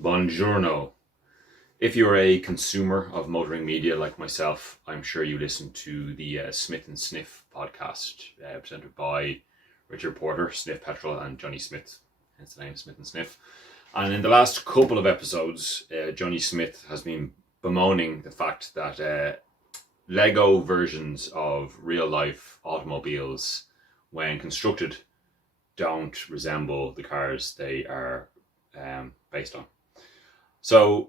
Buongiorno. If you're a consumer of motoring media like myself, I'm sure you listen to the Smith and Sniff podcast presented by Richard Porter, Sniff Petrol, and Johnny Smith, hence the name Smith and Sniff. And in the last couple of episodes, Johnny Smith has been bemoaning the fact that Lego versions of real life automobiles, when constructed, don't resemble the cars they are based on. So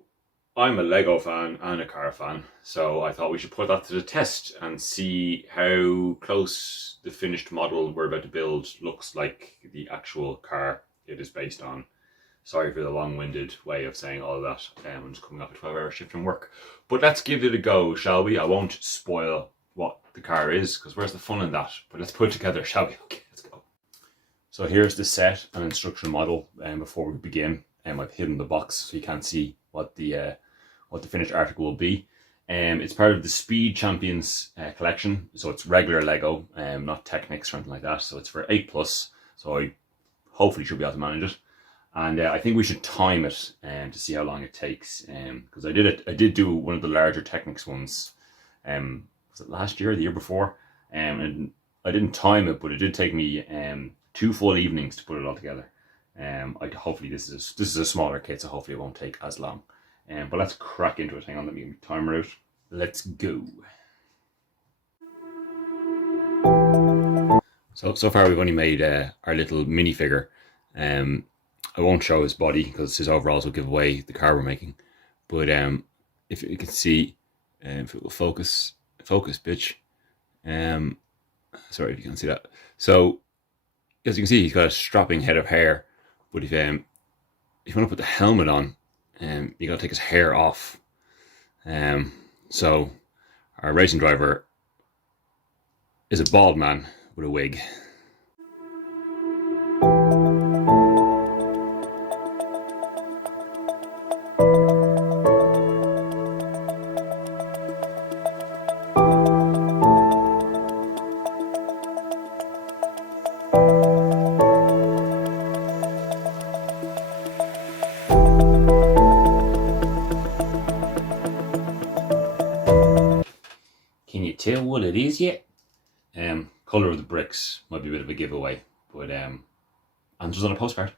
I'm a Lego fan and a car fan, so I thought we should put that to the test and see how close the finished model we're about to build looks like the actual car it is based on. Sorry for the long-winded way of saying all of that. I'm just coming off a 12-hour shift from work. But let's give it a go, shall we? I won't spoil what the car is, because where's the fun in that? But let's put it together, shall we? Okay, let's go. So here's the set and instruction model before we begin. I've hidden the box so you can't see what the finished article will be. It's part of the Speed Champions collection, so it's regular Lego, not Technics or anything like that. So it's for 8+, so I hopefully should be able to manage it. And I think we should time it to see how long it takes, because I did do one of the larger Technics ones. Was it last year or the year before? And I didn't time it, but it did take me 2 full evenings to put it all together. Hopefully this is a smaller kit, so hopefully it won't take as long. But let's crack into it. Hang on, let me get my timer out. Let's go. So far we've only made our little minifigure. I won't show his body because his overalls will give away the car we're making. But if you can see, if it will focus, bitch. Sorry if you can't see that. So as you can see, he's got a strapping head of hair. But if you want to put the helmet on, you got to take his hair off. So our racing driver is a bald man with a wig. Can you tell what it is yet? Colour of the bricks might be a bit of a giveaway, but answers on a postcard.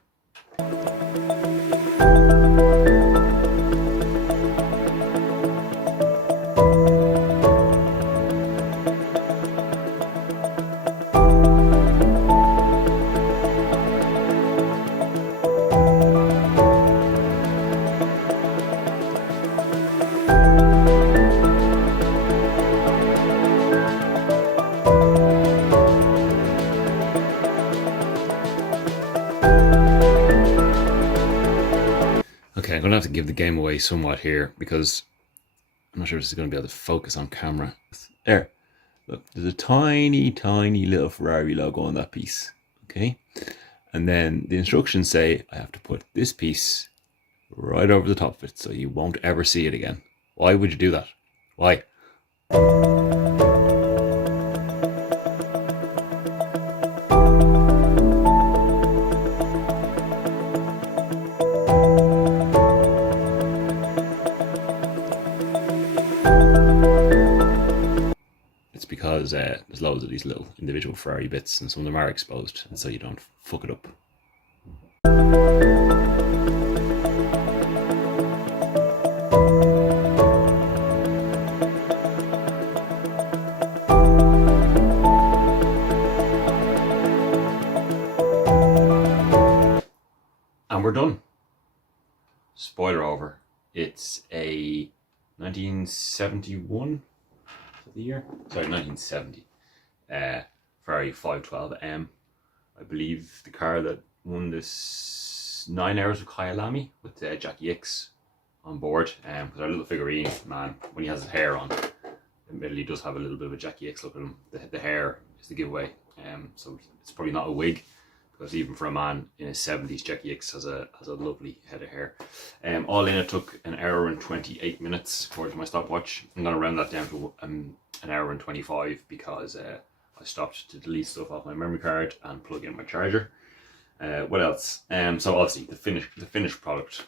Okay, I'm going to have to give the game away somewhat here because I'm not sure if this is going to be able to focus on camera. There. Look, there's a tiny, tiny little Ferrari logo on that piece. Okay? And then the instructions say I have to put this piece right over the top of it so you won't ever see it again. Why would you do that? Why? It's because there's loads of these little individual Ferrari bits and some of them are exposed, and so you don't fuck it up. And we're done. Spoiler over. It's a 1971 the year? Sorry, 1970. Ferrari 512M. I believe the car that won this 9 hours of Kyalami with Jackie X on board. Because our little figurine, man, when he has his hair on, admittedly does have a little bit of a Jackie X look at him. The hair is the giveaway. So it's probably not a wig, because even for a man in his 70s, Jackie X has a lovely head of hair. All in, it took 1 hour and 28 minutes according to my stopwatch. I'm going to round that down to 1 hour and 25 because I stopped to delete stuff off my memory card and plug in my charger. What else? So obviously the finished product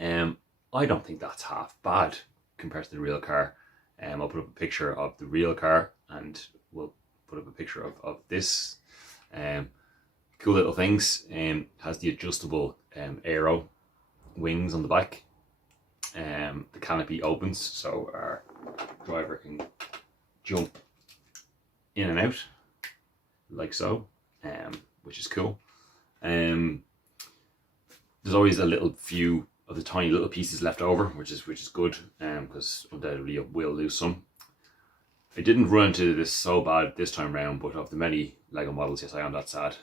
I don't think that's half bad compared to the real car. I'll put up a picture of the real car, and we'll put up a picture of this. Cool little things. Has the adjustable aero wings on the back. The canopy opens so our driver can jump in and out like so, which is cool. There's always a little few of the tiny little pieces left over, which is good, because undoubtedly you will lose some. I didn't run into this so bad this time round, but of the many Lego models, yes, I am that sad.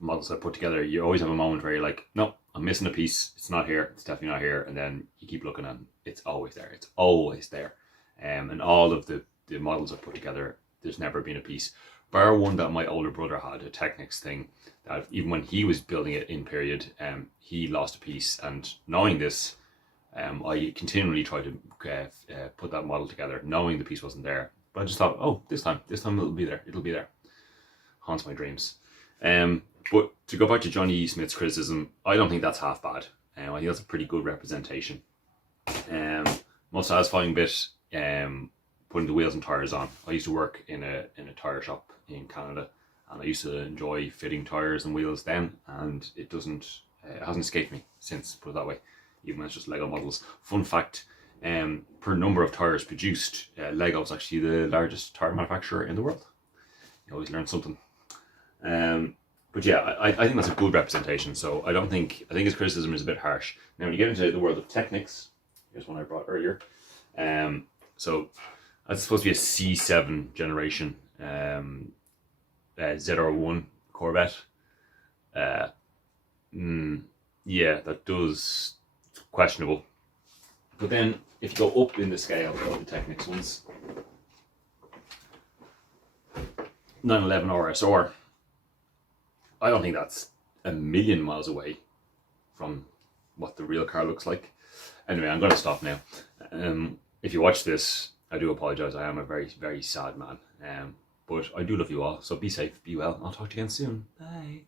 Models I put together, you always have a moment where you're like, no, I'm missing a piece. It's not here. It's definitely not here. And then you keep looking and it's always there. It's always there. And all of the models I've put together, there's never been a piece. Bar one that my older brother had, a Technics thing, that even when he was building it in period, he lost a piece. And knowing this, I continually tried to put that model together, knowing the piece wasn't there. But I just thought, oh, this time it'll be there. It'll be there. Haunts my dreams. But to go back to Johnny Smith's criticism, I don't think that's half bad. I think that's a pretty good representation. Most satisfying bit, putting the wheels and tires on. I used to work in a tire shop in Canada, and I used to enjoy fitting tires and wheels then, and it hasn't escaped me since, put it that way, even when it's just Lego models. Fun fact, per number of tires produced, Lego is actually the largest tire manufacturer in the world. You always learn something. But yeah, I think that's a good representation. So I think his criticism is a bit harsh. Now, when you get into the world of Technics, here's one I brought earlier. So that's supposed to be a C7 generation ZR1 Corvette. Yeah, that does questionable. But then if you go up in the scale of the Technics ones, 911 RSR, I don't think that's a million miles away from what the real car looks like. Anyway, I'm going to stop now. If you watch this, I do apologise. I am a very, very sad man. But I do love you all. So be safe, be well. I'll talk to you again soon. Bye.